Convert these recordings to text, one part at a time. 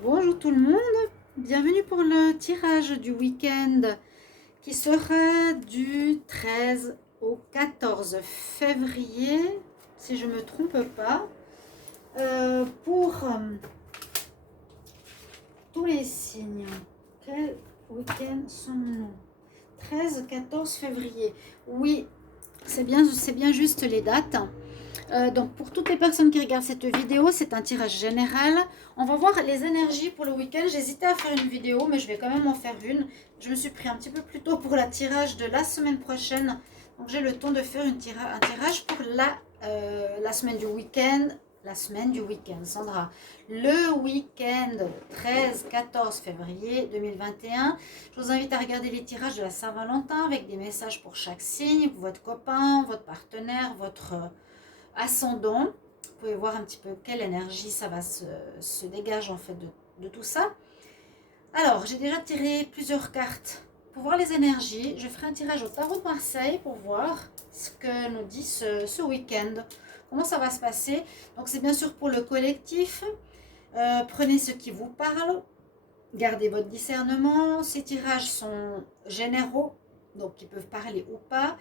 Bonjour tout le monde, bienvenue pour le tirage du week-end qui sera du 13 au 14 février, si je ne me trompe pas, pour tous les signes. Quel week-end sommes-nous? 13-14 février. Oui, c'est bien juste les dates. Donc pour toutes les personnes qui regardent cette vidéo, c'est un tirage général. On va voir les énergies pour le week-end. J'hésitais à faire une vidéo, mais je vais quand même en faire une. Je me suis pris un petit peu plus tôt pour la tirage de la semaine prochaine. Donc j'ai le temps de faire un tirage pour la semaine du week-end. La semaine du week-end, Sandra. Le week-end 13-14 février 2021. Je vous invite à regarder les tirages de la Saint-Valentin avec des messages pour chaque signe, votre copain, votre partenaire, votre ascendant. Vous pouvez voir un petit peu quelle énergie ça va se dégage en fait de tout ça. Alors, j'ai déjà tiré plusieurs cartes pour voir les énergies. Je ferai un tirage au tarot de Marseille pour voir ce que nous dit ce week-end. Comment ça va se passer. Donc, c'est bien sûr pour le collectif. Prenez ce qui vous parle. Gardez votre discernement. Ces tirages sont généraux, donc ils peuvent parler ou pas.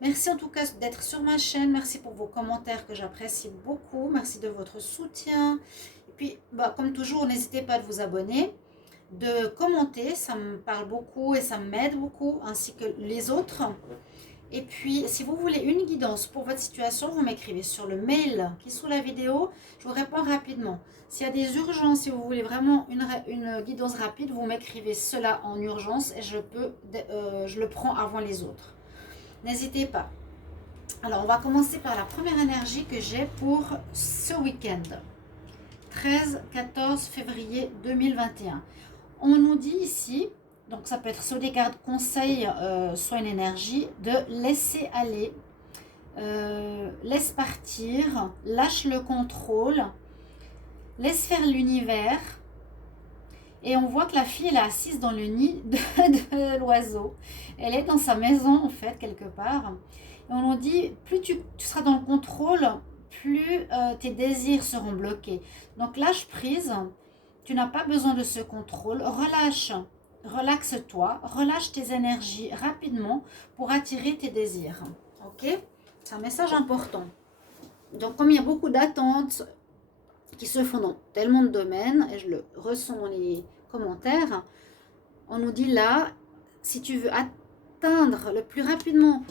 Merci en tout cas d'être sur ma chaîne. Merci pour vos commentaires que j'apprécie beaucoup. Merci de votre soutien. Et puis, comme toujours, n'hésitez pas à vous abonner, de commenter. Ça me parle beaucoup et ça m'aide beaucoup, ainsi que les autres. Et puis, si vous voulez une guidance pour votre situation, vous m'écrivez sur le mail qui est sous la vidéo. Je vous réponds rapidement. S'il y a des urgences, si vous voulez vraiment une guidance rapide, vous m'écrivez cela en urgence et je le prends avant les autres. N'hésitez pas. Alors, on va commencer par la première énergie que j'ai pour ce week-end. 13-14 février 2021. On nous dit ici, donc ça peut être soit des cartes conseils, soit une énergie, de laisser aller, laisse partir, lâche le contrôle, laisse faire l'univers. Et on voit que la fille, elle est assise dans le nid de l'oiseau. Elle est dans sa maison, en fait, quelque part. Et on nous dit, plus tu seras dans le contrôle, plus tes désirs seront bloqués. Donc lâche prise, tu n'as pas besoin de ce contrôle. Relaxe-toi, relâche tes énergies rapidement pour attirer tes désirs. Ok? C'est un message important. Donc comme il y a beaucoup d'attentes qui se font dans tellement de domaines, et je le ressens dans les commentaires, on nous dit là, si tu veux atteindre le plus rapidement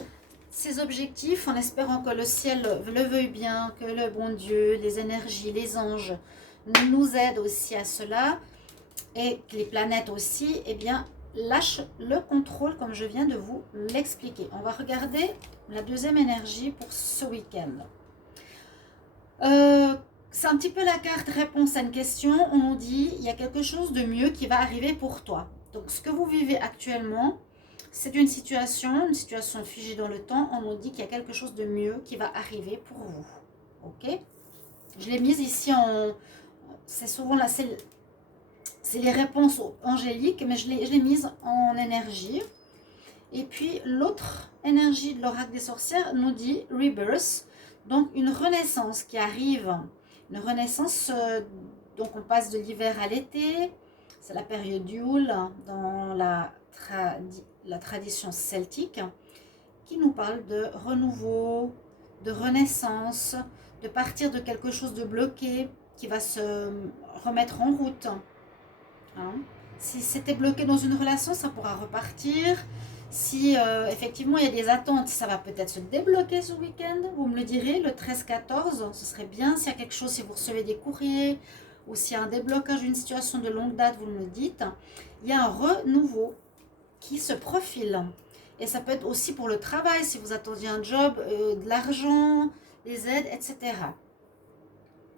ces objectifs, en espérant que le ciel le veuille bien, que le bon Dieu, les énergies, les anges nous aident aussi à cela, et que les planètes aussi, eh bien, lâche le contrôle comme je viens de vous l'expliquer. On va regarder la deuxième énergie pour ce week-end. C'est un petit peu la carte réponse à une question. On nous dit, il y a quelque chose de mieux qui va arriver pour toi. Donc, ce que vous vivez actuellement, c'est une situation figée dans le temps. On nous dit qu'il y a quelque chose de mieux qui va arriver pour vous. Ok? Je l'ai mise ici en... C'est souvent là, c'est les réponses angéliques, mais je l'ai mise en énergie. Et puis, l'autre énergie de l'oracle des sorcières nous dit Rebirth. Donc, une renaissance qui arrive. Une renaissance, donc on passe de l'hiver à l'été. C'est la période Yule dans la tradition celtique qui nous parle de renouveau, de renaissance, de partir de quelque chose de bloqué qui va se remettre en route. Hein? Si c'était bloqué dans une relation, ça pourra repartir. Si effectivement il y a des attentes, ça va peut-être se débloquer ce week-end. Vous me le direz, le 13-14, ce serait bien. S'il y a quelque chose, si vous recevez des courriers ou s'il y a un déblocage d'une situation de longue date, vous me le dites. Il y a un renouveau qui se profile. Et ça peut être aussi pour le travail, si vous attendiez un job, de l'argent, des aides, etc.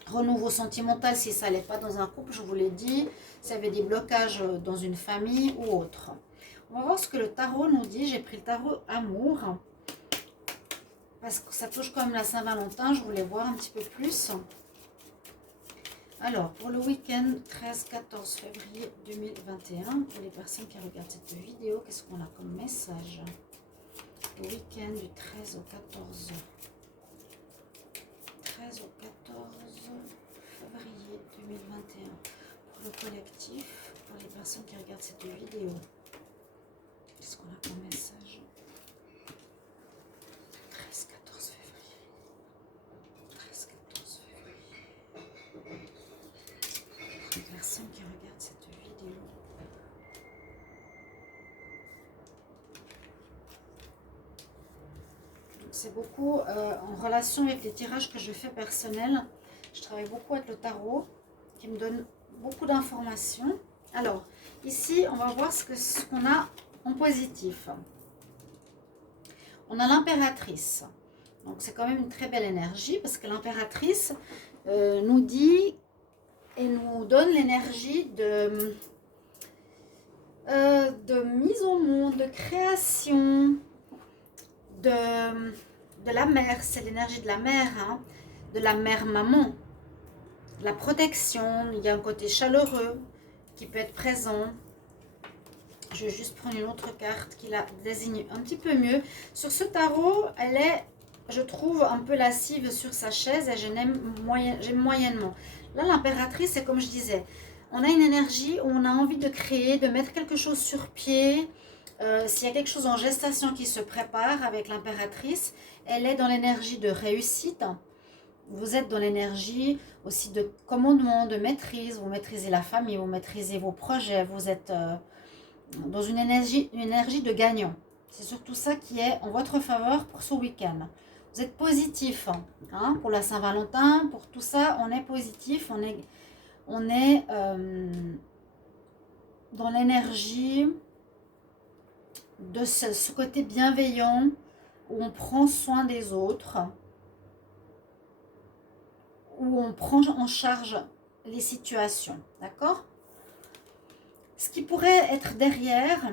Renouveau sentimental, si ça n'allait pas dans un couple, je vous l'ai dit. S'il y avait des blocages dans une famille ou autre. On va voir ce que le tarot nous dit. J'ai pris le tarot amour. Parce que ça touche quand même la Saint-Valentin. Je voulais voir un petit peu plus. Alors, pour le week-end 13-14 février 2021, pour les personnes qui regardent cette vidéo, qu'est-ce qu'on a comme message? Le week-end du 13 au 14. 13 au 14 février 2021. Pour le collectif, pour les personnes qui regardent cette vidéo. Qu'est-ce qu'on a comme message? 13-14 février. 13-14 février. Les personnes qui regardent cette vidéo. C'est beaucoup en relation avec les tirages que je fais personnels. Je travaille beaucoup avec le tarot qui me donne beaucoup d'informations. Alors, ici, on va voir ce qu'on a en positif. On a l'impératrice. Donc, c'est quand même une très belle énergie parce que l'impératrice nous dit et nous donne l'énergie de mise au monde, de création, de la mère, c'est l'énergie de la mère, hein, de la mère maman, de la protection. Il y a un côté chaleureux qui peut être présent. Je vais juste prendre une autre carte qui la désigne un petit peu mieux. Sur ce tarot, elle est, je trouve, un peu lascive sur sa chaise et j'aime moyennement. Là, l'impératrice, c'est comme je disais, on a une énergie où on a envie de créer, de mettre quelque chose sur pied. S'il y a quelque chose en gestation qui se prépare avec l'impératrice, elle est dans l'énergie de réussite. Vous êtes dans l'énergie aussi de commandement, de maîtrise. Vous maîtrisez la famille, vous maîtrisez vos projets. Vous êtes dans une énergie de gagnant. C'est surtout ça qui est en votre faveur pour ce week-end. Vous êtes positif, hein, pour la Saint-Valentin, pour tout ça, on est positif, on est dans l'énergie de ce côté bienveillant où on prend soin des autres, où on prend en charge les situations, d'accord? Ce qui pourrait être derrière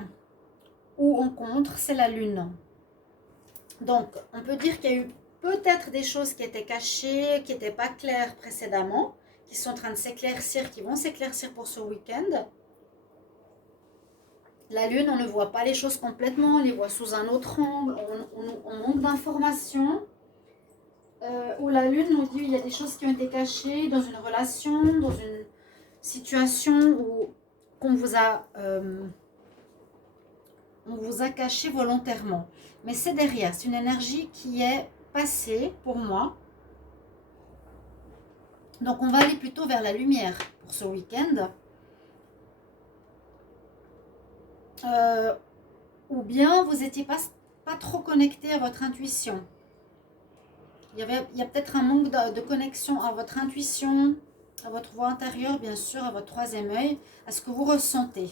ou en contre, c'est la lune. Donc, on peut dire qu'il y a eu peut-être des choses qui étaient cachées, qui n'étaient pas claires précédemment, qui sont en train de s'éclaircir, qui vont s'éclaircir pour ce week-end. La lune, on ne voit pas les choses complètement, on les voit sous un autre angle, on manque d'informations. Où la lune nous dit qu'il y a des choses qui ont été cachées dans une relation, dans une situation où on vous a caché volontairement. Mais c'est derrière, c'est une énergie qui est passée pour moi. Donc on va aller plutôt vers la lumière pour ce week-end. Ou bien vous n'étiez pas trop connecté à votre intuition. Il y a peut-être un manque de connexion à votre intuition, à votre voix intérieure, bien sûr, à votre troisième œil, à ce que vous ressentez.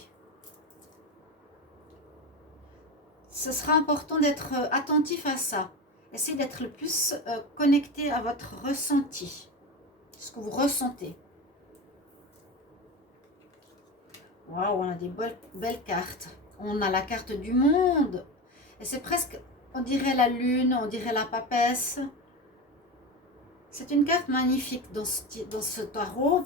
Ce sera important d'être attentif à ça. Essayez d'être le plus connecté à votre ressenti, ce que vous ressentez. Waouh, on a des belles cartes. On a la carte du monde. Et c'est presque, on dirait la lune, on dirait la papesse. C'est une carte magnifique dans ce tarot.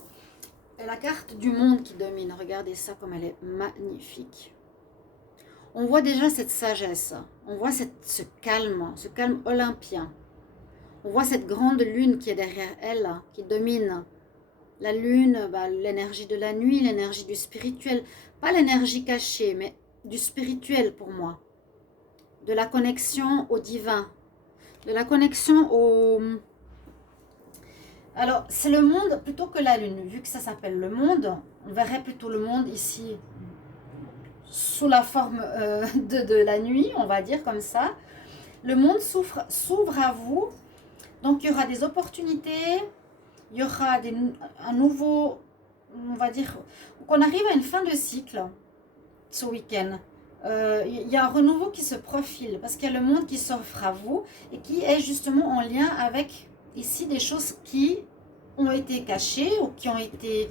Et la carte du monde qui domine. Regardez ça comme elle est magnifique. On voit déjà cette sagesse. On voit ce calme olympien. On voit cette grande lune qui est derrière elle, qui domine. La lune, l'énergie de la nuit, l'énergie du spirituel. Pas l'énergie cachée, mais du spirituel pour moi. De la connexion au divin. De la connexion au... Alors, c'est le monde plutôt que la lune. Vu que ça s'appelle le monde, on verrait plutôt le monde ici sous la forme de la nuit, on va dire comme ça. Le monde s'ouvre à vous. Donc, il y aura des opportunités. Il y aura un nouveau, on va dire, qu'on arrive à une fin de cycle ce week-end. Il y a un renouveau qui se profile parce qu'il y a le monde qui s'offre à vous et qui est justement en lien avec ici des choses qui ont été cachées ou qui ont été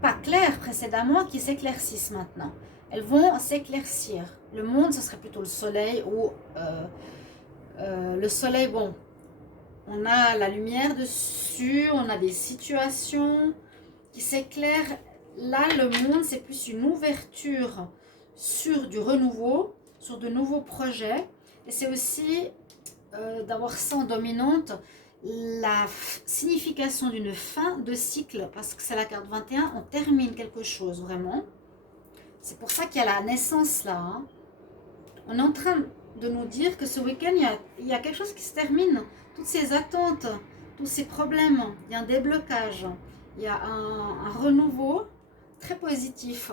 pas claires précédemment, qui s'éclaircissent maintenant. Elles vont s'éclaircir. Le monde, ce serait plutôt le soleil ou le soleil, bon, on a la lumière dessus, on a des situations qui s'éclairent. Là, le monde, c'est plus une ouverture sur du renouveau, sur de nouveaux projets. Et c'est aussi d'avoir ça en dominante, la signification d'une fin de cycle, parce que c'est la carte 21, on termine quelque chose vraiment. C'est pour ça qu'il y a la naissance là. Hein. On est en train de nous dire que ce week-end, il y a quelque chose qui se termine. Toutes ces attentes, tous ces problèmes, il y a un déblocage, il y a un renouveau très positif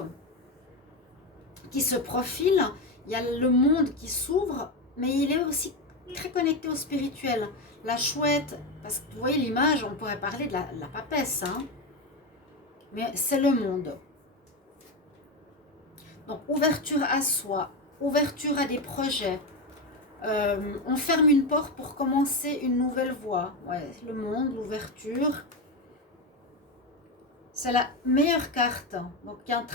qui se profile. Il y a le monde qui s'ouvre, mais il est aussi très connecté au spirituel. La chouette, parce que vous voyez l'image, on pourrait parler de la papesse, hein, mais c'est le monde. Donc ouverture à soi, ouverture à des projets. On ferme une porte pour commencer une nouvelle voie. Ouais, le monde, l'ouverture. C'est la meilleure carte. Donc il y a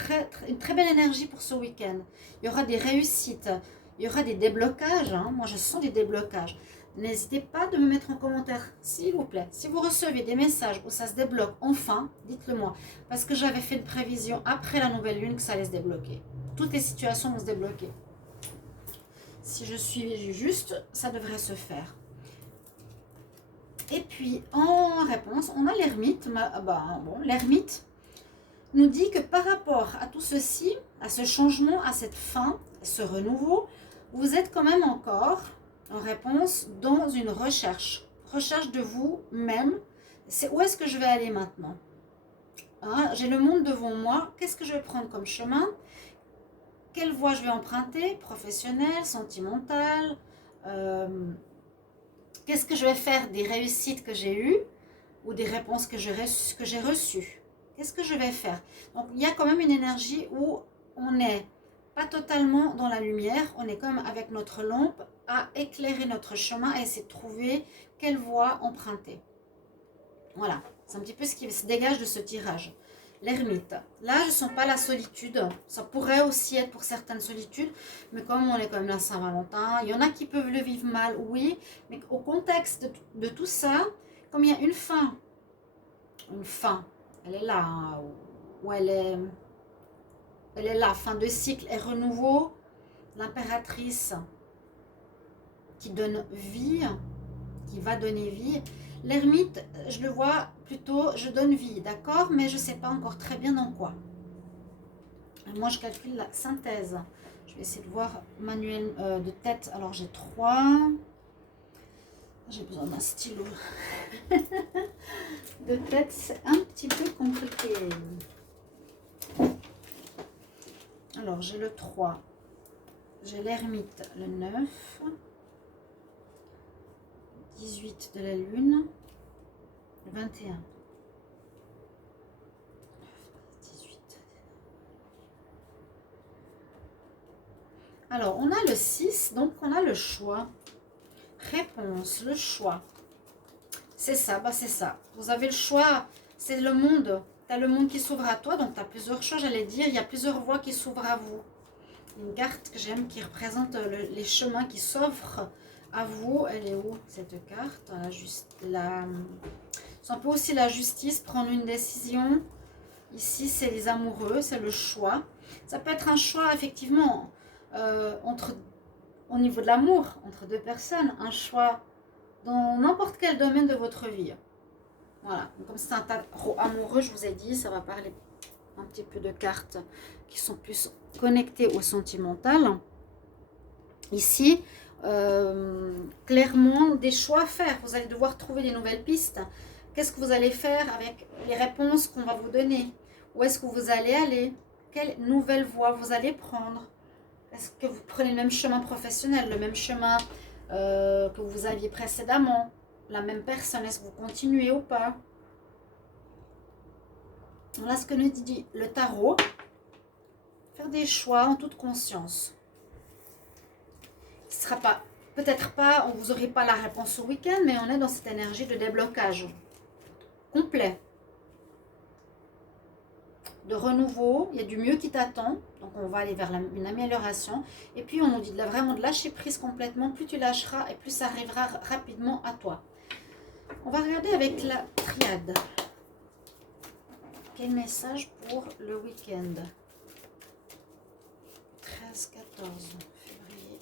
une très belle énergie pour ce week-end. Il y aura des réussites, il y aura des déblocages. Hein. Moi je sens des déblocages. N'hésitez pas de me mettre en commentaire, s'il vous plaît. Si vous recevez des messages où ça se débloque enfin, dites-le moi. Parce que j'avais fait une prévision après la nouvelle lune que ça allait se débloquer. Toutes les situations vont se débloquer. Si je suis juste, ça devrait se faire. Et puis, en réponse, on a l'ermite. L'ermite nous dit que par rapport à tout ceci, à ce changement, à cette fin, ce renouveau, vous êtes quand même encore, en réponse, dans une recherche de vous-même. C'est où est-ce que je vais aller maintenant? Hein, j'ai le monde devant moi. Qu'est-ce que je vais prendre comme chemin? Quelle voie je vais emprunter? Professionnelle, sentimentale, qu'est-ce que je vais faire des réussites que j'ai eues ou des réponses que j'ai reçues? Qu'est-ce que je vais faire? Donc, il y a quand même une énergie où on n'est pas totalement dans la lumière. On est comme avec notre lampe à éclairer notre chemin, à essayer de trouver quelle voie emprunter. Voilà, c'est un petit peu ce qui se dégage de ce tirage. L'ermite. Là, je ne sens pas la solitude. Ça pourrait aussi être pour certaines solitudes, mais comme on est quand même la Saint-Valentin, il y en a qui peuvent le vivre mal, oui, mais au contexte de tout ça, comme il y a une fin, elle est là, hein, où elle est là, fin de cycle et renouveau, l'impératrice qui donne vie, qui va donner vie. L'ermite, je le vois plutôt, je donne vie, d'accord, mais je ne sais pas encore très bien dans quoi. Moi, je calcule la synthèse. Je vais essayer de voir manuel de tête. Alors, j'ai 3. J'ai besoin d'un stylo. De tête, c'est un petit peu compliqué. Alors, j'ai le 3. J'ai l'ermite, le 9. 18 de la lune. Le 21. 18. Alors, on a le 6, donc on a le choix. Réponse, le choix. C'est ça, c'est ça. Vous avez le choix, c'est le monde. Tu as le monde qui s'ouvre à toi, donc tu as plusieurs choix, j'allais dire. Il y a plusieurs voies qui s'ouvrent à vous. Une carte que j'aime qui représente les chemins qui s'offrent à vous. Elle est où cette carte? C'est un peu aussi la justice, prendre une décision. Ici, c'est les amoureux, c'est le choix. Ça peut être un choix, effectivement, au niveau de l'amour, entre deux personnes, un choix dans n'importe quel domaine de votre vie. Voilà, comme c'est un tarot amoureux, je vous ai dit, ça va parler un petit peu de cartes qui sont plus connectées au sentimental. Ici, clairement, des choix à faire. Vous allez devoir trouver des nouvelles pistes. Qu'est-ce que vous allez faire avec les réponses qu'on va vous donner? Où est-ce que vous allez aller? Quelle nouvelle voie vous allez prendre? Est-ce que vous prenez le même chemin professionnel, le même chemin que vous aviez précédemment? La même personne, est-ce que vous continuez ou pas? Voilà ce que nous dit le tarot. Faire des choix en toute conscience. Ce sera pas, peut-être pas, vous n'aurez pas la réponse au week-end, mais on est dans cette énergie de déblocage complet. De renouveau, il y a du mieux qui t'attend, donc on va aller vers une amélioration. Et puis on nous dit vraiment de lâcher prise complètement, plus tu lâcheras et plus ça arrivera rapidement à toi. On va regarder avec la triade. Quel message pour le week-end? 13-14 février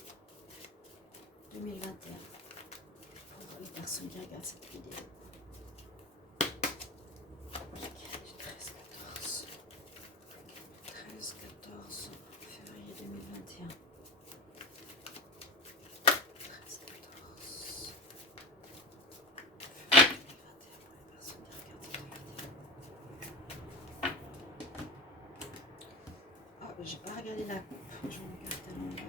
2021. Pour pour les personnes qui regardent cette vidéo. 13-14 février 2021. 13-14 février 2021 pour les personnes qui regardent cette vidéo. Ah, j'ai pas regardé la coupe, je vais regarder à l'envers.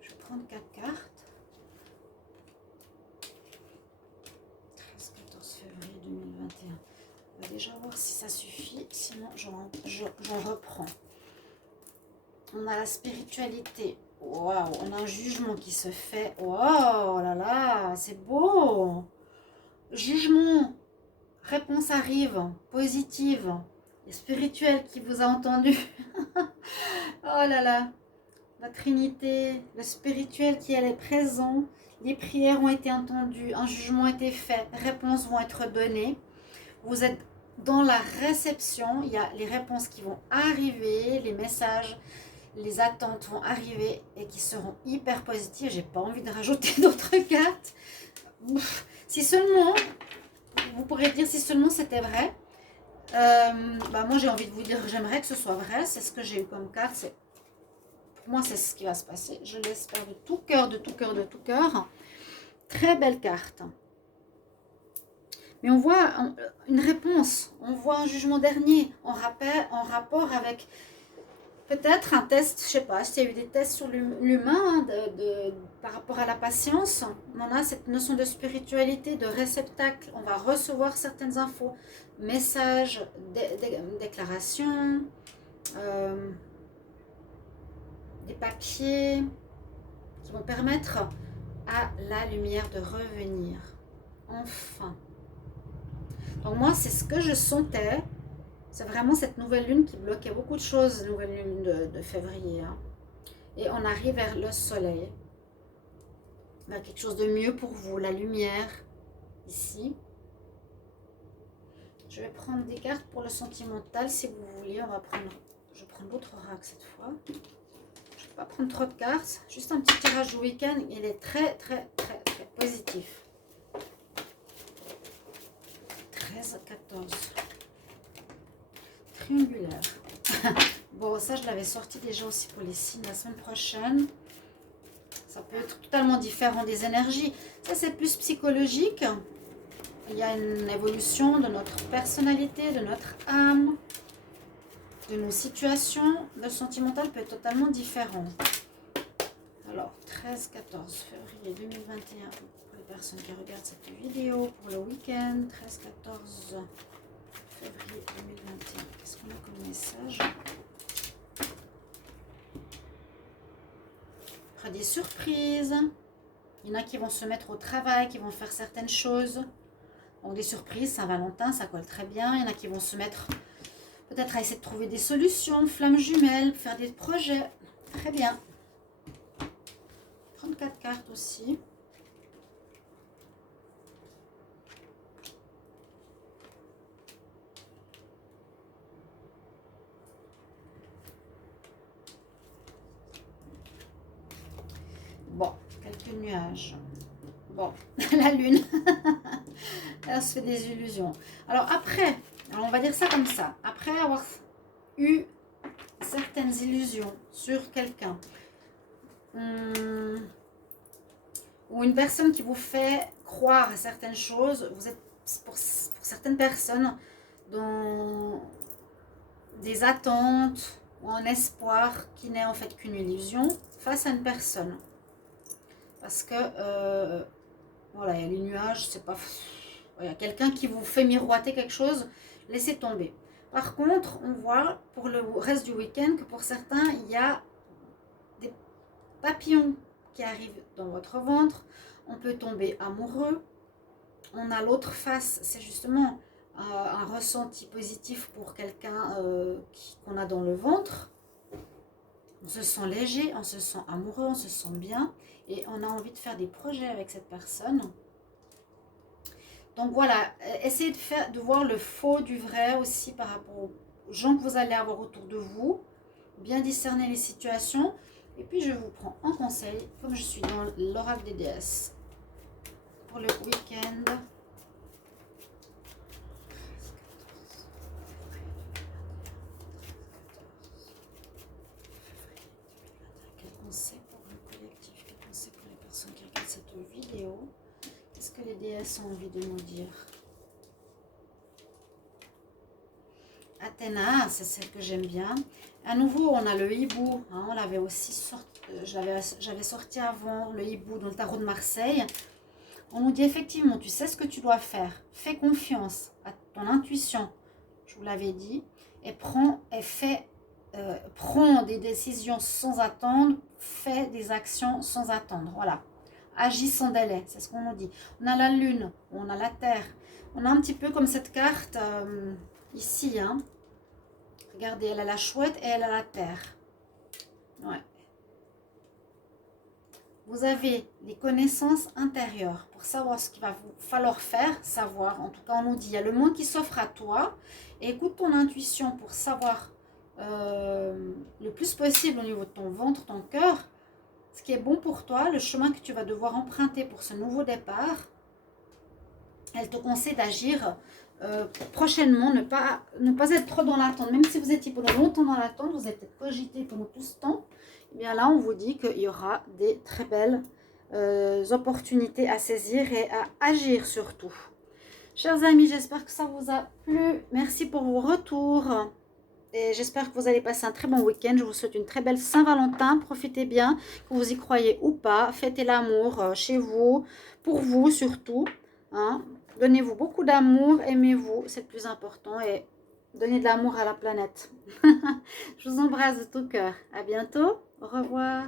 Je vais prendre 4 cartes. 13-14 février 2021. On va déjà voir si ça suffit, sinon j'en reprends. On a la spiritualité. Waouh, on a un jugement qui se fait. Waouh, là là, c'est beau. Jugement, réponse arrive, positive et spirituelle qui vous a entendu. Oh là là, la Trinité, le spirituel qui elle est présent. Les prières ont été entendues, un jugement a été fait, réponses vont être données. Vous êtes dans la réception, il y a les réponses qui vont arriver, les messages, les attentes vont arriver et qui seront hyper positives. J'ai pas envie de rajouter d'autres cartes. Si seulement, vous pourrez dire si seulement c'était vrai. Moi j'ai envie de vous dire, j'aimerais que ce soit vrai. C'est ce que j'ai eu comme carte. Pour moi c'est ce qui va se passer. Je l'espère de tout cœur, de tout cœur, de tout cœur. Très belle carte. Mais on voit une réponse, on voit un jugement dernier en rapport avec peut-être un test, je ne sais pas, s'il y a eu des tests sur l'humain par rapport à la patience. On a cette notion de spiritualité, de réceptacle, on va recevoir certaines infos, messages, déclarations, des papiers qui vont permettre à la lumière de revenir. Enfin. Donc moi, c'est ce que je sentais. C'est vraiment cette nouvelle lune qui bloquait beaucoup de choses, nouvelle lune de février. Hein. Et on arrive vers le soleil. Vers quelque chose de mieux pour vous, la lumière, ici. Je vais prendre des cartes pour le sentimental, si vous voulez. Je vais prendre l'autre rack cette fois. Je ne vais pas prendre trop de cartes. Juste un petit tirage du week-end. Il est très, très, très, très positif. 13-14. Triangulaire. Bon, ça, je l'avais sorti déjà aussi pour les signes la semaine prochaine. Ça peut être totalement différent des énergies. Ça, c'est plus psychologique. Il y a une évolution de notre personnalité, de notre âme, de nos situations. Le sentimental peut être totalement différent. Alors, 13-14 février 2021. Pour les personnes qui regardent cette vidéo pour le week-end. 13-14 février 2021. Qu'est-ce qu'on a comme message? Après des surprises. Il y en a qui vont se mettre au travail, qui vont faire certaines choses. Donc des surprises, Saint-Valentin, ça colle très bien. Il y en a qui vont se mettre peut-être à essayer de trouver des solutions, flammes jumelles, faire des projets. Très bien. 34 cartes aussi. Bon, quelques nuages. Bon, la lune. Elle se fait des illusions. Alors après, on va dire ça comme ça. Après avoir eu certaines illusions sur quelqu'un, ou une personne qui vous fait croire à certaines choses, vous êtes pour certaines personnes dans des attentes ou un espoir qui n'est en fait qu'une illusion face à une personne. Parce que, voilà, il y a les nuages, c'est pas... Il y a quelqu'un qui vous fait miroiter quelque chose, laissez tomber. Par contre, on voit pour le reste du week-end que pour certains, il y a des papillons qui arrivent dans votre ventre. On peut tomber amoureux. On a l'autre face, c'est justement un ressenti positif pour quelqu'un qu'on a dans le ventre. On se sent léger, on se sent amoureux, on se sent bien et on a envie de faire des projets avec cette personne. Donc voilà, essayez de voir le faux du vrai aussi par rapport aux gens que vous allez avoir autour de vous. bien discerner les situations. Et puis, je vous prends en conseil, comme je suis dans l'oracle des déesses, pour le week-end. Quel conseil pour le collectif? Quel conseil pour les personnes qui regardent cette vidéo? Qu'est-ce que les déesses ont envie de nous dire? Athéna, c'est celle que j'aime bien. À nouveau, on a le hibou. Hein, on l'avait aussi sorti, j'avais sorti avant le hibou dans le tarot de Marseille. On nous dit effectivement, tu sais ce que tu dois faire. Fais confiance à ton intuition. Je vous l'avais dit. Et prends des décisions sans attendre. Fais des actions sans attendre. Voilà. Agis sans délai. C'est ce qu'on nous dit. On a la lune. On a la terre. On a un petit peu comme cette carte ici. Hein. Regardez, elle a la chouette et elle a la terre. Ouais. Vous avez les connaissances intérieures pour savoir ce qu'il va vous falloir faire, savoir. En tout cas, on nous dit, il y a le monde qui s'offre à toi. Et écoute ton intuition pour savoir le plus possible au niveau de ton ventre, ton cœur, ce qui est bon pour toi, le chemin que tu vas devoir emprunter pour ce nouveau départ. Elle te conseille d'agir prochainement, ne pas être trop dans l'attente. Même si vous étiez pendant longtemps dans l'attente, vous avez peut-être cogité pendant tout ce temps, et bien là, on vous dit qu'il y aura des très belles opportunités à saisir et à agir surtout. Chers amis, j'espère que ça vous a plu. Merci pour vos retours. Et j'espère que vous allez passer un très bon week-end. Je vous souhaite une très belle Saint-Valentin. Profitez bien, que vous y croyez ou pas. Fêtez l'amour chez vous, pour vous surtout. Hein. Donnez-vous beaucoup d'amour, aimez-vous, c'est le plus important. Et donnez de l'amour à la planète. Je vous embrasse de tout cœur. À bientôt. Au revoir.